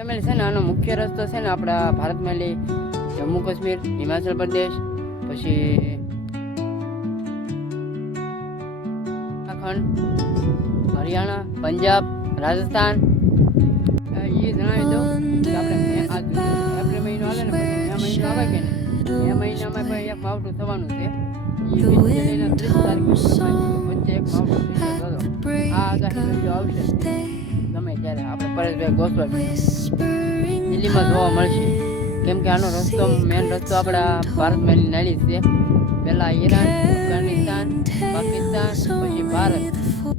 Family છે ને આનો મુખ્ય રસ્તો છે ને આપણા ભારતમાં લઈ જમ્મુ કાશ્મીર, હિમાચલ પ્રદેશ, પછી ઉત્તરાખંડ, હરિયાણા, પંજાબ, રાજસ્થાન. એ જણાવી દઉં કે આપણે એપ્રિલ મહિનો હાલે ને પછી મે મહિનો આવે કે ને મે મહિનામાં પણ એક માવઠું થવાનું છે. એ 20 જુલાઈના 30 તારીખે વચ્ચે એક માવઠું થઈ જતો. આ આગાહી વિડીયો આવશે ગમે ત્યારે આપણે પરેશભાઈ ગોસ્વામી દિલ્હીમાં જોવા મળશે. કેમ કે આનો રસ્તો મેન રસ્તો આપણા ભારતમાં નાળી છે. પહેલાં ઈરાન, અફઘાનિસ્તાન, પાકિસ્તાન, પછી ભારત,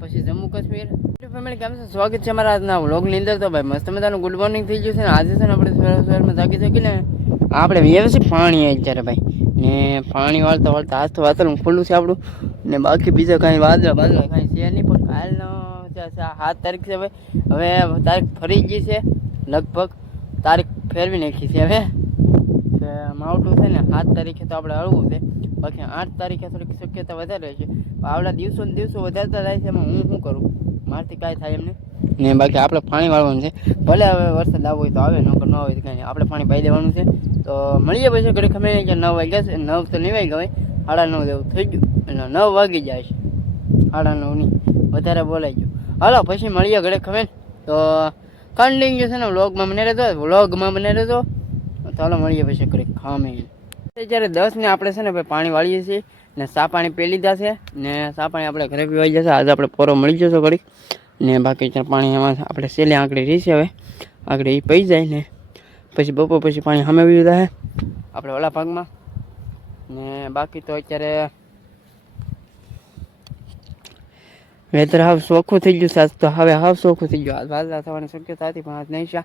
પછી જમ્મુ કાશ્મીર. ફેમિલી કેમ છે? સ્વાગત છે મારા આજના વ્લોગની અંદર. તો ભાઈ મસ્ત મજાનું ગુડ મોર્નિંગ થઈ ગયું છે ને આજે છે ને આપણે સવારમાં જાગી શકીને આપણે વ્યવસ્થિત પાણી અત્યારે ભાઈ ને પાણી વાળતા વાળતા આજ તો વાતાવરણ ખુલ્લું છે આપણું ને બાકી બીજા કાંઈ વાદળા કાંઈ છે નહીં. પણ કાલનો 7 તારીખ છે હવે તારીખ ફરી ગઈ છે, લગભગ તારીખ ફેરવી નાખી છે હવે કે માવઠું છે ને 7 તારીખે તો આપણે હળવું છે, બાકી 8 તારીખે થોડીક શક્યતા વધારે છે. આવડા દિવસો વધારતા જાય છે એમાં હું શું કરું, મારથી કાંઈ થાય એમને ને. બાકી આપણે પાણી વાળવાનું છે, ભલે હવે વરસાદ આવવો હોય તો આવે, નકર ન હોય તો કાંઈ નહીં, આપણે પાણી પાઈ દેવાનું છે. તો મળીએ પછી ઘડી ખમે કે 9 વાગ્યા છે, 9 તો નહીં વાગ્યા હોય, 9:30 જેવું થઈ ગયું એટલે 9 વાગી જાય છે, 9:30 નહીં વધારે બોલાઈ ગયું. હાલો પછી મળીએ ઘડે ખમે. તો કન્ટિન્યુ છે ને વ્લોગમાં મને રહેતો તો હાલો મળીએ પછી ઘડી ખામે. જ્યારે 10 ને આપણે છે ને ભાઈ પાણી વાળીએ છીએ ને સા પાણી પી લીધા છે ને સા પાણી આપણે ઘરે પીવાઈ જશે. આજે આપણે પોરો મળી જશે ઘડીક ને બાકી પાણી એમાં આપણે સેલે આંકડી રહી છે. હવે આગળ એ પી જાય ને પછી બપોર પછી પાણી સામે આવી જાય આપણે ઓલા ભાગમાં ને. બાકી તો અત્યારે વેધર હાવ ચોખ્ખું થઈ ગયું છે. તો હવે હાવ ચોખ્ખું થઈ ગયું. આજ વાદળા થવાની શક્યતા હતી પણ આજ નહીં છે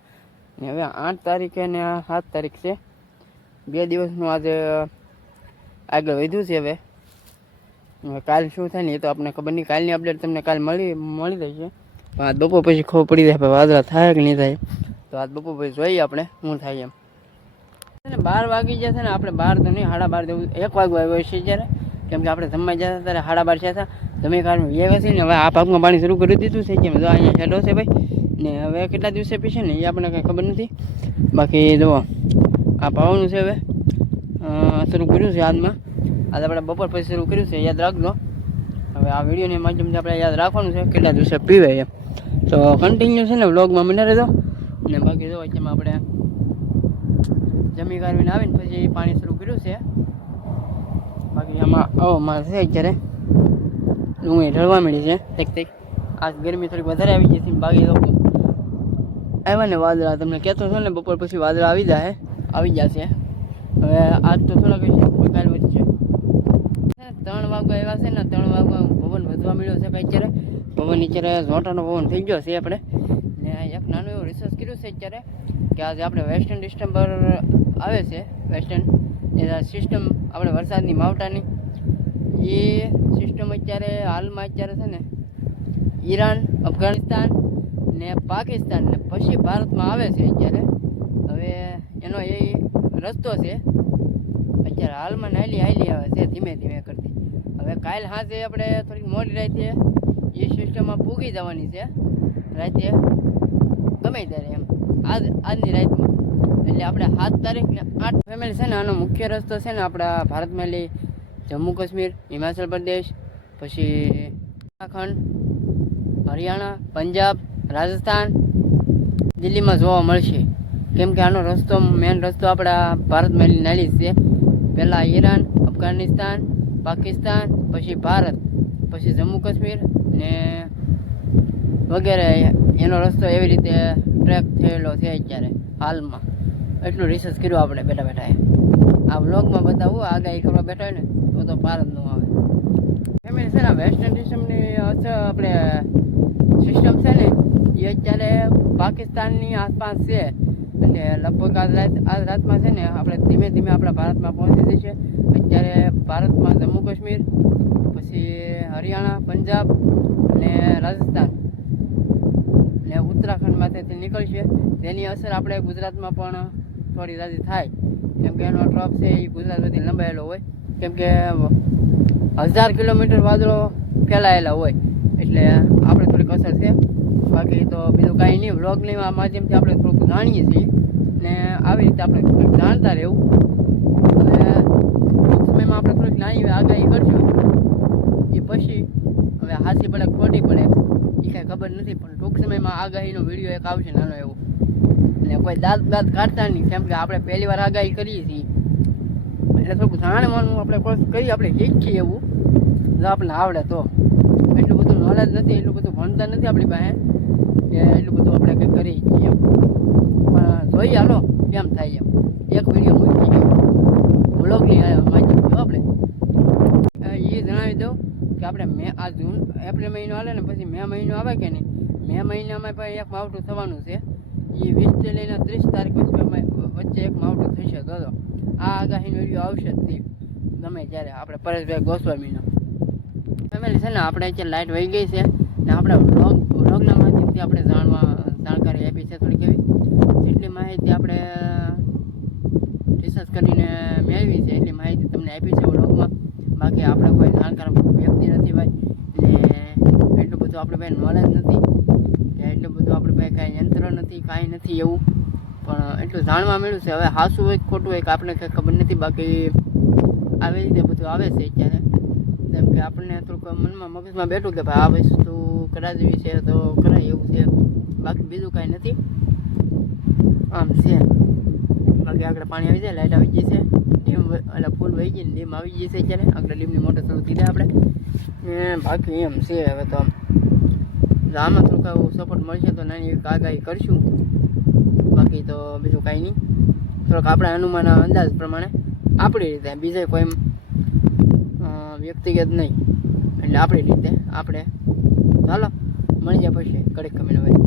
ને. હવે 8 તારીખે ને 7 તારીખ છે, 2 દિવસનું આજે આગળ વધ્યું છે. હવે કાલ શું થાય ને એ તો આપણને ખબર નહીં. કાલની અપડેટ તમને કાલ મળી રહેશે. પણ આજ બપોર પછી ખબર પડી જાય વાદળા થાય કે નહીં થાય. તો આજ બપોર પછી જોઈએ આપણે શું થાય એમ. 12 વાગી જશે ને આપણે 12 તો નહીં 12:30 જેવું 1 વાગવા આવ્યો છે જ્યારે, કેમ કે આપણે જમવા જતા ત્યારે 12:30 થયા હતા. જમી કાઢમાં વ્યવસ્થિત ને હવે આ ભાગમાં પાણી શરૂ કરી દીધું છે કે જો અહીંયા હેડો છે ભાઈ ને. હવે કેટલા દિવસે પીશે ને એ આપણને કંઈ ખબર નથી. બાકી જુઓ આ પાવાનું છે હવે શરૂ કર્યું છે આજમાં. આજે આપણે બપોર પછી શરૂ કર્યું છે, યાદ રાખજો. હવે આ વિડીયોની માધ્યમથી આપણે યાદ રાખવાનું છે કેટલા દિવસે પીવે એમ. તો કન્ટિન્યુ છે ને વ્લોગમાં મને રહેજો ને. બાકી જો અત્યારમાં આપણે જમી કાઢવીને આવીને પછી પાણી શરૂ કર્યું છે. બાકી આમાં છે અત્યારે ડુંગળી ઢળવા મળી છે એક આ ગરમી થોડીક વધારે આવી ગઈ છે. બાકી તો આવ્યા ને વાદળા તમને કહેતો છો ને બપોર પછી વાદળા આવી જશે. હવે આજ તો થોડાક કાલ વધશે. 3 વાગવા આવ્યા છે ને 3 વાગવા પવન વધવા મળ્યો છે. અત્યારે પવન અત્યારે ઝોટાનો પવન થઈ ગયો છે આપણે ને. એક નાનું એવું રિસર્ચ કર્યું છે અત્યારે કે આજે આપણે વેસ્ટર્ન ડિસ્ટમ્બર આવે છે, વેસ્ટર્ન એ સિસ્ટમ આપણે વરસાદની માવઠાની એ સિસ્ટમ અત્યારે હાલમાં અત્યારે છે ને ઈરાન, અફઘાનિસ્તાન ને પાકિસ્તાન ને પછી ભારતમાં આવે છે અત્યારે. હવે એનો એ રસ્તો છે અત્યારે હાલમાં નાલી આવે છે ધીમે ધીમે કરતી. હવે કાલ સાંજે આપણે થોડીક મોડી રાતે એ સિસ્ટમમાં પૂગી જવાની છે રાતે ગમે ત્યારે એમ આજની રાતમાં. એટલે આપણે 7 તારીખ ને 8 ફેમિલી છે ને આનો મુખ્ય રસ્તો છે ને આપણા ભારતમાં લઈ જમ્મુ કાશ્મીર, હિમાચલ પ્રદેશ, પછી ઉત્તરાખંડ, હરિયાણા, પંજાબ, રાજસ્થાન, દિલ્હીમાં જોવા મળશે. કેમ કે આનો રસ્તો મેન રસ્તો આપણા ભારતમાં નાળી છે. પહેલાં ઈરાન, અફઘાનિસ્તાન, પાકિસ્તાન, પછી ભારત, પછી જમ્મુ કાશ્મીર ને વગેરે એનો રસ્તો એવી રીતે ટ્રેક થયેલો છે અત્યારે હાલમાં. એટલું રિસર્ચ કર્યું આપણે બેઠા આ વ્લોગમાં બતાવવું. આગાહી કરવા બેઠા હોય ને તો ભારત ન આવે. ફેમિલી છે ને વેસ્ટર્ન સિસ્ટમની આપણે સિસ્ટમ છે ને એ અત્યારે પાકિસ્તાનની આસપાસ છે. અને લગભગ આજ રાતમાં છે ને આપણે ધીમે ધીમે આપણા ભારતમાં પહોંચી જશે. અત્યારે ભારતમાં જમ્મુ કાશ્મીર, પછી હરિયાણા, પંજાબ ને રાજસ્થાન ને ઉત્તરાખંડમાંથી નીકળશે. તેની અસર આપણે ગુજરાતમાં પણ થોડી રાજી થાય. કેમ કે એનો ટ્રપ છે એ ગુજરાત બધી લંબાયેલો હોય. કેમ કે 1000 કિલોમીટર વાદળો ફેલાયેલા હોય એટલે આપણે થોડીક અસર છે. બાકી તો બીજું કાંઈ નહીં. વ્લોગની માધ્યમથી આપણે થોડુંક જાણીએ છીએ ને આવી રીતે આપણે થોડુંક જાણતા રહેવું. હવે ટૂંક સમયમાં આપણે થોડીક નાની આગાહી કરશું. એ પછી હવે હાસી પડે ખોટી પડે એ કાંઈ ખબર નથી, પણ ટૂંક સમયમાં આગાહીનો વિડીયો એક આવશે નાનો એવો. અને કોઈ દાંત કાઢતા નહીં, કેમ કે આપણે પહેલી વાર આગાહી કરીએ છીએ એટલે થોડુંક જાણવાનું આપણે કોશિશ કરીએ. આપણે શીખીએ એવું જો આપણને આવડે તો. એટલું બધું નોલેજ નથી, એટલું બધું ભણતા નથી આપણી પાસે કે એટલું બધું આપણે કંઈક કરી છીએ. પણ જોઈએ હાલો કેમ થાય એમ. એક વિડીયો મૂકી વ્લોગની માધ્યમથી આપણે એ જણાવી દઉં કે આપણે આ જૂન એપ્રિલ મહિનો હાલે ને પછી મે મહિનો આવે કે નહીં, મે મહિનામાં પણ એક માવઠું થવાનું છે. એ 20 થી લઈને 30 તારીખ વચ્ચે એક માવઠું થશે. તો આ આગાહીનો વિડીયો આવશે જ તે ગમે ત્યારે આપણે પરેશભાઈ ગોસ્વામીનો. ફેમિલી છે ને આપણે અત્યારે લાઇટ વહી ગઈ છે ને આપણે વ્લોગના માધ્યમથી આપણે જાણકારી આપી છે થોડીક એવી. જેટલી માહિતી આપણે રિસર્ચ કરીને મેળવી છે એટલી માહિતી તમને આપી છે વ્લોગમાં. બાકી આપણે કોઈ જાણકાર વ્યક્તિ નથી ભાઈ, ને એટલું બધું આપણે ભાઈ નોલેજ નથી કે એટલું બધું આપણે ભાઈ કાંઈ યંત્ર નથી, કાંઈ નથી એવું. પણ એટલું જાણવા મળ્યું છે. હવે સાચું હોય ખોટું હોય કે આપણે કંઈ ખબર નથી. બાકી આવી રીતે બધું આવે છે અત્યારે. જેમ કે આપણને થોડુંક મનમાં મગજમાં બેઠું કે ભાઈ આ વસ્તુ કરાવી છે તો કરાય એવું છે. બાકી બીજું કાંઈ નથી, આમ છે. બાકી આગળ પાણી આવી જાય, લાઇટ આવી ગઈ છે, ડીમ એટલે ફૂલ વહી ગઈ ને ડીમ આવી ગઈ છે અત્યારે. આગળ ડીમની મોટર શરૂ થઈ જાય આપણે. બાકી એમ છે. હવે તો આમાં થોડુંક એવું સપોર્ટ મળશે તો નાની એવી આગાહી કરશું. બાકી તો બીજું કાંઈ નહીં. થોડોક આપણે અનુમાન અંદાજ પ્રમાણે આપણી રીતે, બીજા કોઈ વ્યક્તિગત નહીં, એટલે આપણી રીતે આપણે ચાલો મળી જાય પછી કડક કમેન્ટ હોય.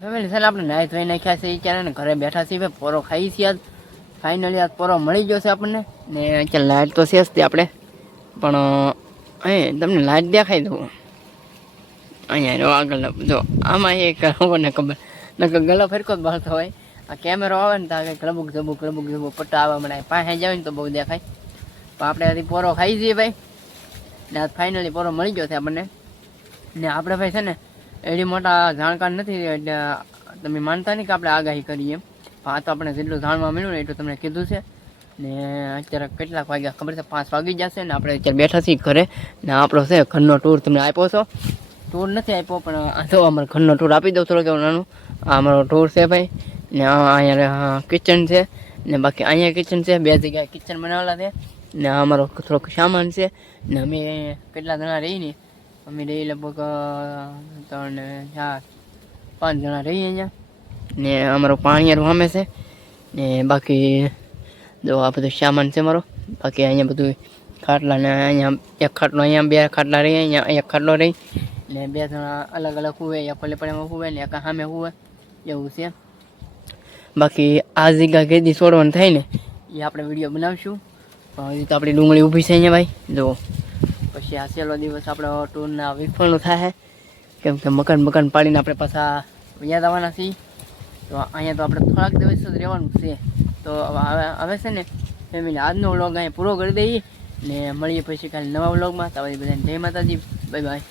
ફેમિલી છે ને આપણે નાહી ધોઈ નાખ્યા છે અત્યારે ને ઘરે બેઠા છીએ. પોરો ખાઈ છીએ આજ ફાઇનલી. આજ પોરો મળી ગયો છે આપણને ને અત્યારે લાઇટ તો છે જ તે આપણે. પણ અહીં તમને લાઇટ દેખાઈ દઉં અહીંયા આગળ જો આમાં એક કોને ખબર નકર ગલો ફરકો જ બળતો હોય. આ કેમેરો આવે ને તો કંઈક લબુક ઝબુક પટ્ટા આવવા મળે. પાસે જાવ ને તો બહુ દેખાય. પણ આપણે હજી પોરો ખાઈ છીએ ભાઈ ને આજ ફાઇનલી પોરો મળી ગયો છે આપણને. ને આપણે ભાઈ છે ને એડી મોટા જાણકાર નથી એટલે તમે માનતા નહીં કે આપણે આગાહી કરીએ એમ. પણ આ તો આપણે જેટલું જાણવા મળ્યું ને એટલું તમને કીધું છે. ને અત્યારે કેટલાક વાગ્યા ખબર છે, 5 વાગી જશે ને આપણે અત્યારે બેઠા છીએ ઘરે. ને આપણો છે ઘરનો ટૂર તમને આપ્યો છો. ટૂર નથી આપ્યો પણ આ તો અમારે ઘરનો ટૂર આપી દઉં થોડોક એવું નાનું. આ અમારો ટૂર છે ભાઈ. ને અહીંયા કિચન છે ને બાકી અહીંયા કિચન છે. 2 જગ્યાએ કિચન બનાવેલા છે. ને આ અમારો થોડોક સામાન છે. ને અમે કેટલા જણા રહીએ ને, અમે રહી લગભગ 3 4 5 જણા રહીએ અહીંયા. ને અમારું પાણી સામે છે. ને બાકી જો આ બધું સામાન છે મારો. બાકી અહીંયા બધું ખાટલા ને અહીંયા એક ખાટલો, અહીંયા 2 ખાટલા રહી, અહીંયા એક ખાટલો રહી. ને 2 જણા અલગ અલગ હુવે, એક પલેપડામાં હુવે ને એક સામે હુવે એવું છે. બાકી આ જગ્યા કેદી છોડવાનું થાય ને એ આપણે વિડીયો બનાવશું. હજી તો આપણી ડુંગળી ઊભી છે અહીંયા ભાઈ જો. પછી આ છેલ્લો દિવસ આપણો ટૂરના વિફળનું થાય, કેમ કે મકાન પાડીને આપણે પાછા યાદ આવવાના છીએ. તો અહીંયા તો આપણે થોડાક દિવસ જ રહેવાનું છે. તો હવે છે ને ફેમિલી આજનો વ્લોગ અહીંયા પૂરો કરી દઈએ ને મળીએ પછી કાલે નવા વ્લોગમાં. તો બધાને જય માતાજી, બાય બાય.